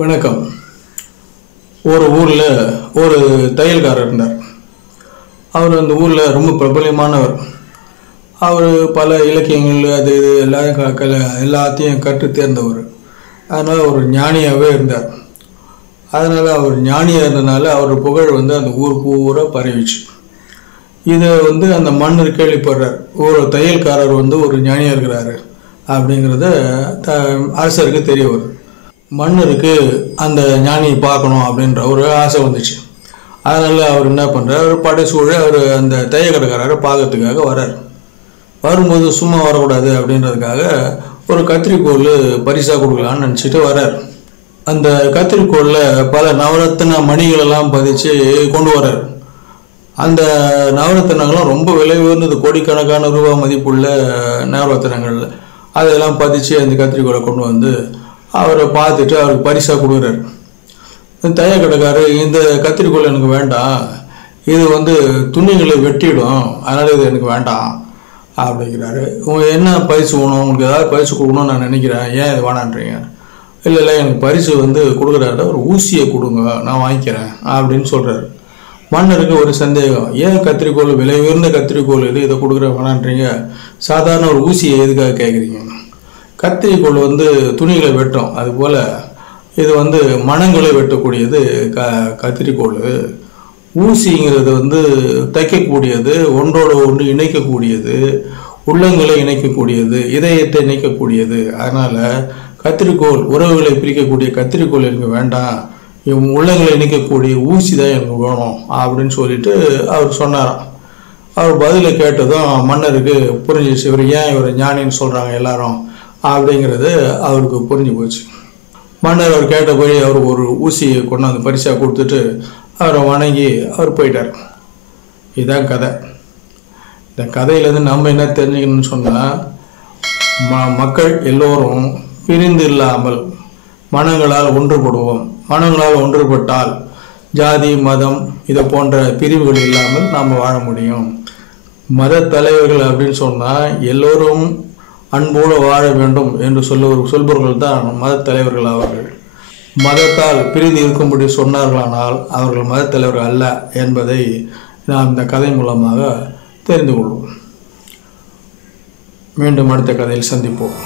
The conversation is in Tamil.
வணக்கம். ஒரு ஊரில் ஒரு தையல்காரர் இருந்தார். அவர் அந்த ஊரில் ரொம்ப பிரபலமானவர். அவர் பல இலக்கியங்கள் அது இது எல்லாத்தையும் கற்று தேர்ந்தவர். அதனால் ஒரு ஞானியாகவே இருந்தார். அதனால் அவர் ஞானியாக இருந்ததுனால அவர் புகழ் அந்த ஊர் பூரா பரவிச்சு. இதை அந்த மன்னர் கேள்விப்படுறார். ஒரு தையல்காரர் ஒரு ஞானியாக இருக்கிறாரு அப்படிங்கிறத அரசருக்கு தெரிய வருது. மன்னருக்கு அந்த ஞானியை பார்க்கணும் அப்படின்ற ஒரு ஆசை வந்துச்சு. அதனால் அவர் என்ன பண்ணுறார், ஒரு படைசூழ அவர் அந்த தையக்கடைக்காரரை பார்க்கறதுக்காக வர்றார். வரும்போது சும்மா வரக்கூடாது அப்படின்றதுக்காக ஒரு கத்திரிக்கோள் பரிசாக கொடுக்கலான்னு நினச்சிட்டு வர்றார். அந்த கத்திரிக்கோளில் பல நவரத்தின மணிகளெல்லாம் பதிச்சு கொண்டு வர்றார். அந்த நவரத்தினங்களும் ரொம்ப விலை உயர்ந்தது, கோடிக்கணக்கான ரூபா மதிப்புள்ள நவரத்தினங்கள். அதெல்லாம் பதிச்சு அந்த கத்திரிக்கோளை கொண்டு அவரை பார்த்துட்டு அவருக்கு பரிசாக கொடுக்குறாரு. தையக்கடைக்காரர், இந்த கத்திரிக்கோள் எனக்கு வேண்டாம், இது துணிகளை வெட்டிடும், அதனால் இது எனக்கு வேண்டாம் அப்படிங்கிறாரு. என்ன பரிசு வேணும், உங்களுக்கு ஏதாவது பரிசு கொடுக்கணும்னு நான் நினைக்கிறேன், ஏன் இது வேணான்றீங்க? இல்லை எனக்கு பரிசு கொடுக்குறாரு, ஒரு ஊசியை கொடுங்க, நான் வாங்கிக்கிறேன் அப்படின்னு சொல்கிறாரு. மன்னருக்கு ஒரு சந்தேகம், ஏன் கத்திரிக்கோள் விலை உயர்ந்த கத்திரிக்கோள் இதை கொடுக்குற வேணான்றீங்க, சாதாரண ஒரு ஊசியை எதுக்காக கேட்குறீங்க? கத்திரிக்கோள் துணிகளை வெட்டும், அதுபோல் இது மனங்களை வெட்டக்கூடியது கத்திரிக்கோள். ஊசிங்கிறது தைக்கக்கூடியது, ஒன்றோடு ஒன்று இணைக்கக்கூடியது, உள்ளங்களை இணைக்கக்கூடியது, இதயத்தை இணைக்கக்கூடியது. அதனால் கத்திரிக்கோள், உறவுகளை பிரிக்கக்கூடிய கத்திரிக்கோள் எனக்கு வேண்டாம், உள்ளங்களை இணைக்கக்கூடிய ஊசி தான் எனக்கு வேணும் அப்படின்னு சொல்லிட்டு அவர் சொன்னாராம். அவர் பதிலை கேட்டதும் மன்னருக்கு புரிஞ்சிச்சு, இவர் ஏன் இவர் ஞானின்னு சொல்கிறாங்க எல்லாரும் அப்படிங்கிறது அவருக்கு புரிஞ்சு போச்சு. மன்னர் அவர் கேட்டபடி அவருக்கு ஒரு ஊசியை கொண்டாந்து பரிசாக கொடுத்துட்டு அவரை வணங்கி அவர் போயிட்டார். இதுதான் கதை. இந்த கதையிலேருந்து நம்ம என்ன தெரிஞ்சுக்கணும்னு சொன்னால், மக்கள் எல்லோரும் பிரிந்து இல்லாமல் மனங்களால் ஒன்றுபடுவோம். மனங்களால் ஒன்றுபட்டால் ஜாதி மதம் இதை போன்ற பிரிவுகள் இல்லாமல் நாம் வாழ முடியும். மத தலைவர்கள் அப்படின்னு சொன்னால் எல்லோரும் அன்போடு வாழ வேண்டும் என்று சொல்பவர்கள் தான் மத தலைவர்கள் ஆவார்கள். மதத்தால் பிரிந்து இருக்கும்படி சொன்னார்களானால் அவர்கள் மத தலைவர்கள் அல்ல என்பதை நாம் இந்த கதை மூலமாக தெரிந்து கொள்வோம். மீண்டும் அடுத்த கதையில் சந்திப்போம்.